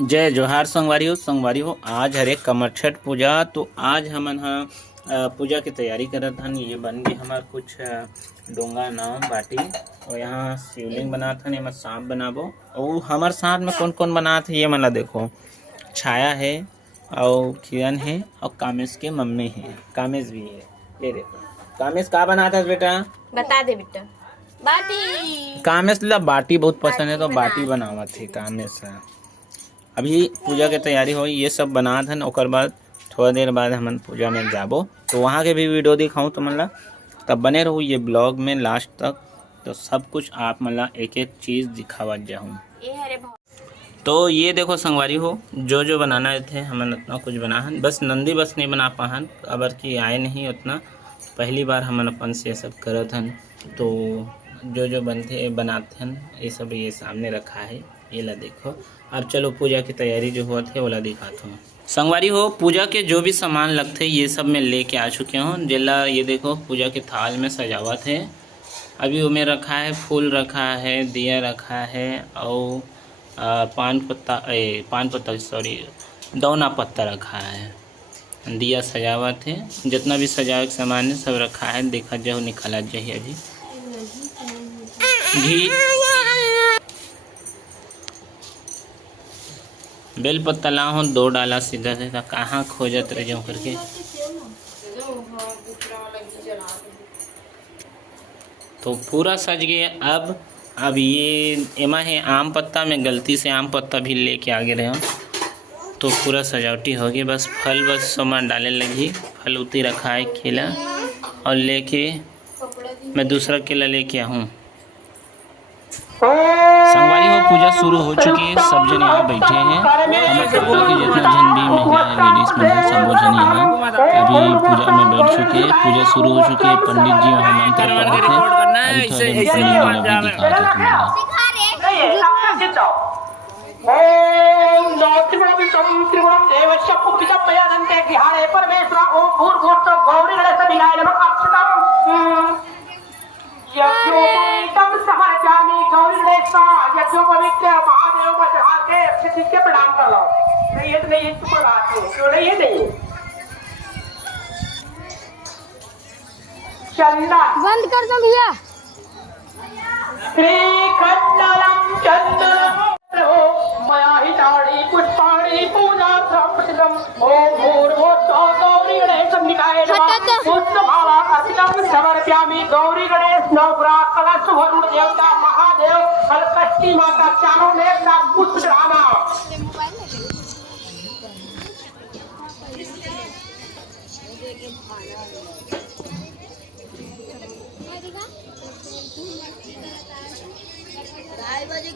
जय जोहार संगवारी हो। आज हरे कमरछठ पूजा। तो आज हमन पूजा की तैयारी करत हन। ये बन गए हमार कुछ डोंगा नाव बाटी और यहाँ शिवलिंग बनात हन। एमा सांप बनाबो और हमार साथ में कौन कौन बनात है ये मला देखो। छाया है और किरण है और कामेश के मम्मी है, कामेश भी है। ये देखो कामेश का बनाता है बेटा, बता दे बेटा। बाटी। कामेश ला बाटी बहुत पसंद है तो बाटी बनावा थी कामेश। अभी पूजा की तैयारी हो, ये सब बना धन और बाद थोड़ा देर बाद हम पूजा में जाबो तो वहाँ के भी वीडियो दिखाऊँ तो मतलब तब बने रहूँ ये ब्लॉग में लास्ट तक। तो सब कुछ आप मतलब एक एक चीज़ दिखावा जाऊँ। तो ये देखो संगवारी हो, जो बनाना थे हमन उतना कुछ बना हन। बस नंदी बस नहीं बना पाहन, अबर की आए नहीं उतना। पहली बार हमन अपन से सब करत हन। तो जो बनते बनाते हन ये सब ये सामने रखा है, ये ला देखो। अब चलो पूजा की तैयारी जो हुआ थे वो ला दिखाता हूँ। संगवारी हो, पूजा के जो भी सामान लगते ये सब मैं लेके आ चुके हूँ। जेला ये देखो पूजा के थाल में सजावट है। अभी वो में रखा है, फूल रखा है, दिया रखा है और पान पत्ता सॉरी दौना पत्ता रखा है। दिया सजावट है, जितना भी सजावट के सामान है सब रखा है। देखा जाओ निकाला जाइए अभी घी बेल पत्ता ला हो 2 डाला सीधा सीधा कहाँ खोजत रह जाऊँ करके। तो पूरा सज गया। अब ये एमा है आम पत्ता, में गलती से आम पत्ता भी लेके आगे रहे हूँ। तो पूरा सजावटी हो गई। बस फल बस सामान डालने लगी। फल उती रखा है केला और लेके मैं दूसरा केला लेके आऊँ। संगवारी हो, पूजा शुरू हो चुकी है। सब जन यहाँ बैठे हैं। हमारे पापा के जितना जन भी महिला है, लेडीज में है, सब जन यहाँ अभी पूजा में बैठ चुके हैं। पूजा शुरू हो चुकी है। पंडित जी वहाँ मंत्र पढ़ रहे थे। अभी थोड़े पंडित जी लोग भी दिखा प्रणाम कर लो। नहीं है तो नहीं है, क्यों नहीं है नहीं चंदन बंद कर दो भैया। श्री खंडलम चंदनम मया हिताड़ी पुष्पाणि पूजा प्रपतिलम ओम भूर्भुवस्सुः गौरी गणेश निकाय नमः पुष्पमाला अर्पितं समर्पयामि। गौरी गणेश नवग्रह कलश वरुण देवता महादेव कलकष्टी माता चारों ने एक साथ पुष्प चढ़ाना।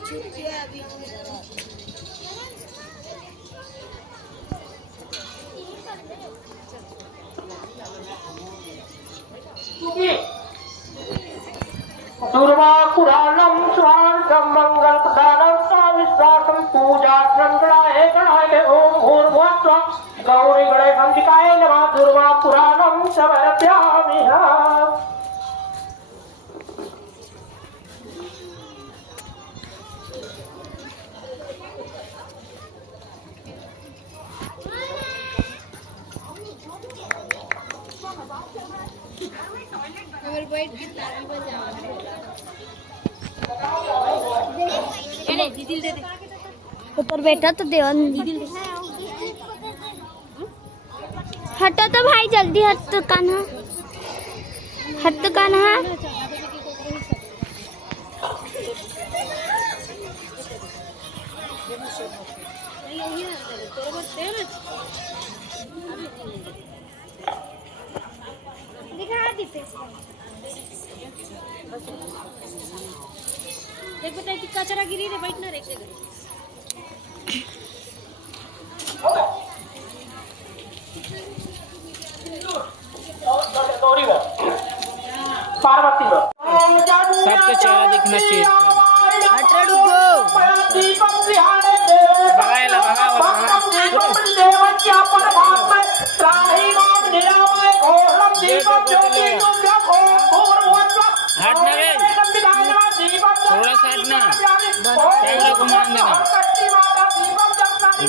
छुट्टी है अभी। दुर्वाकुराणं स्वार्थं मंगलप्रदानं स्वामिष्टार्थं पूजार्थं गणाय ओम भूर्भुवस्सुः गौरी गणेशाय नमः। दुर्वाकुराणं समर्पयामि। ऊपर बैठा तो देवन हटो तो भाई, जल्दी हट तो कान्हा, हट तो कान्हा। देख बेटा कि कचरा गिरी रे, बैठना रे एक जगह। पार्वती सबके चेहरा दिखना चाहिए। हटना रे, थोड़ा सा हटना, कैमरा घुमा देना।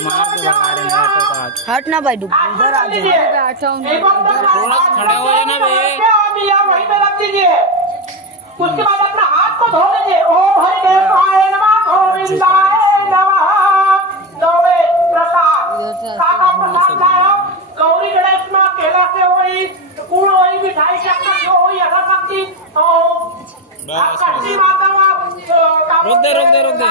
मार के भगा रहे हैं ऑटो का आज। हट ना भाई, इधर आ जा। थोड़ा खड़े हो जाए ना बे। वहीं पे रख दीजिए। उसके बाद अपना हाथ को धो लीजिए। ओम हरि देवाय नमः, गोविंदाय नमः। नौवे प्रसाद, काका प्रसाद लाया। गौरी गणेश माँ केला से हुई, गुड़ हुई, मिठाई से अपना जो हुई यथाशक्ति। बस कच्ची माता रोक दे।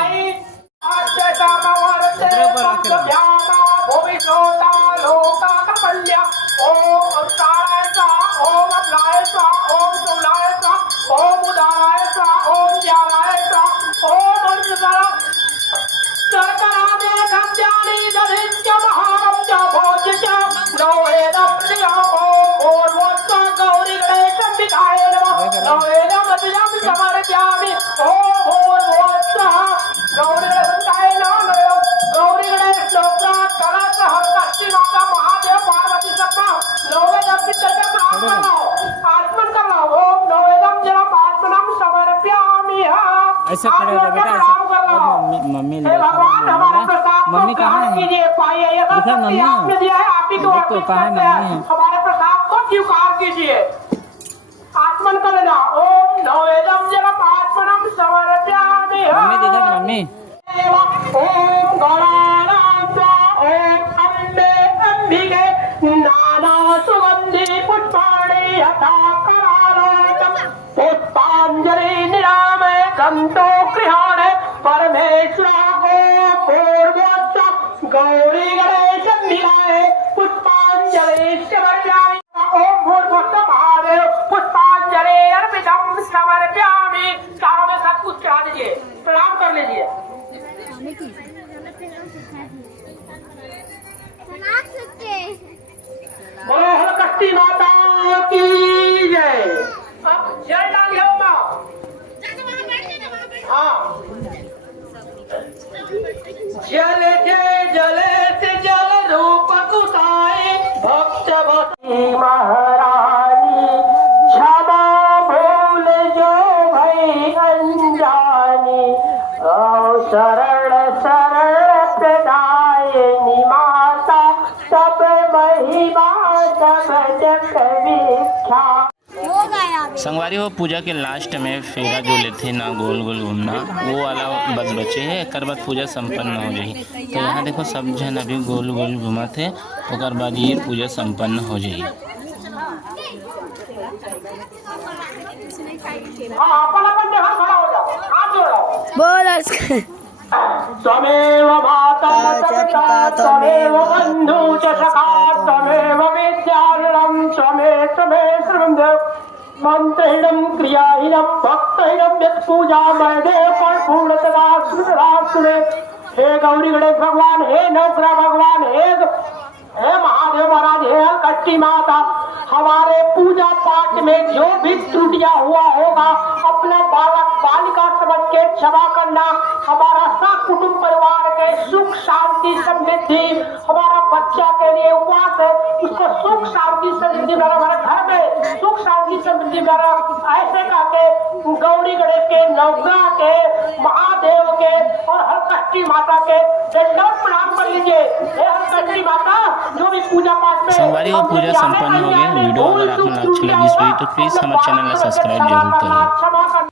ऐसे खड़े हो जा बेटा, ऐसे। मम्मी मम्मी कहाँ है? देखा मम्मी देखो कहाँ है मम्मी? हमारे प्रसाद को स्वीकार कीजिए। आत्मन कर लेना। ओम नवेदम जलम आत्मनम समर्पयामि। मम्मी देखा मम्मी? ओम गणानां ओम अम्बे अंबिके नाना सुगंधि पुष्पाणि यथा करालयकं पुष्पांजलि निरामय कंतो गृहाणे परमेश्वरा ओम पूर्वोत्त गौरी गणेश मिलाए पुष्पांजलि समर्पयामि। ओम भूर्भुवस्सुः महादेव पुष्पांजलि अर्पितं समर्पयामि। चारों में सब कुछ चढ़ा दीजिए, प्रणाम कर लीजिए। बोलो हलकष्टी माता की जय। अब जय डालिए माँ। हाँ, जल जय जले से जल रूप कुसाए भक्त भक्ति महारानी क्षमा भूल जो भई अनजानी शरण शरण प्रदायिनी माता सब महिमा सब जग विख्यात। संगवारी हो पूजा के लास्ट में फेरा जो लेते ना गोल गोल घूमना वो वाला बस बचे है। एक बाद पूजा संपन्न हो जाए। तो यहाँ देखो सब जन अभी गोल गोल घुमा थे, ओकर बाद ये पूजा संपन्न हो जाए। बोल त्वमेव माता पिता त्वमेव बन्धु च सखा त्वमेव विद्यारणं त्वमेव श्रवणं मंत्रहीनम क्रियाहीनम भक्तहीनम यत् पूजा मैदेव पर पूर्णतदा सुने। हे गौरी गणेश भगवान, हे नवग्रह भगवान, हे महादेव महाराज, हे हलकष्टी माता, हमारे पूजा पाठ में जो भी त्रुटियां हुआ होगा अपना बालक बालिका समझ के क्षमा करना। हमारा सब कुटुंब परिवार के सुख शांति समृद्धि, हमारा बच्चा के लिए उपवास है, उसको सुख शांति समृद्धि मेरा, हमारे घर में सुख शांति समृद्धि मेरा, ऐसे करके गौरी गणेश के, नवग्रह के, महादेव के और हलकष्टी माता के दंडवत प्रणाम कर लीजिए। हे हलकष्टी माता, जो भी पूजा पाठ में संगवारी हो पूजा संपन्न हो गया। वीडियो अगर आपको अच्छा लगी तो प्लीज़ हमारे चैनल को सब्सक्राइब जरूर करें।